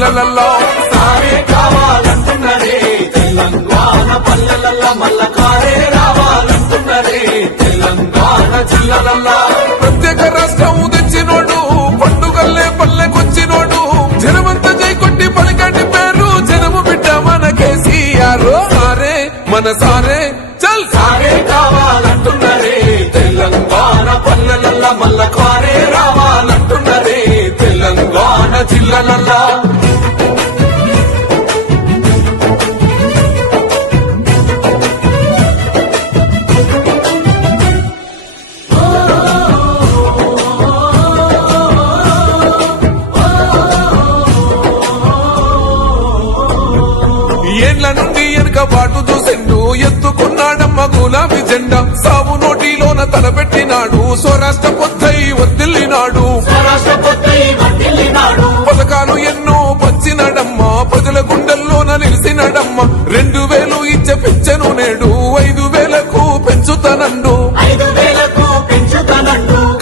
జిల్లలల్లో సారే కావాలంటున్నదే తెలంగాణ పల్లెలల్లా మల్ల కారే రావాలంటున్నదే తెలంగాణ జిల్లలల్లా ప్రత్యేక రాష్ట్రం తెచ్చినోడు పండుగల్లే పల్లెకొచ్చినోడు జనమంతా జై కొట్టి పలికండి పేరు జనము బిడ్డ మన కేసీఆర్ సారే మన సారే చల్ సారే కావాలంటున్నదే తెలంగాణ పల్లెలల్లా మల్ల కారే రావాలంటున్నదే తెలంగాణ జిల్లలల్లా ఏండ్ల నుండి వెనుకబాటు చూసిండు ఎత్తుకున్నాడమ్మ గులాబీ జెండా సావు నోటిలోన తలపెట్టినాడు స్వరాష్ట్ర పొద్దై వర్దిల్లినాడు పథకాలు ఎన్నో పంచినాడమ్మ ప్రజల గుండెల్లోన నిలిచినాడమ్మ 2000 ఇచ్చే పెంచెను నేడు 5000కు పెంచుతానండు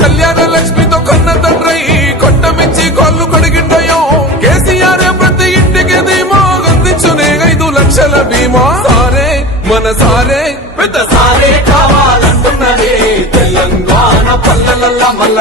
కళ్యాణ లక్ష్మితో కన్న తండ్రై కొండమించి కాళ్ళు కడిగిండయో కేసీఆర్ ప్రతి ఇంటికి ధీమా అందించునే 5 లక్షల బీమా సారే మన సారే పెద్ద సారే కావాలంటున్నదే తెలంగాణ పల్లెలల్లా మల్ల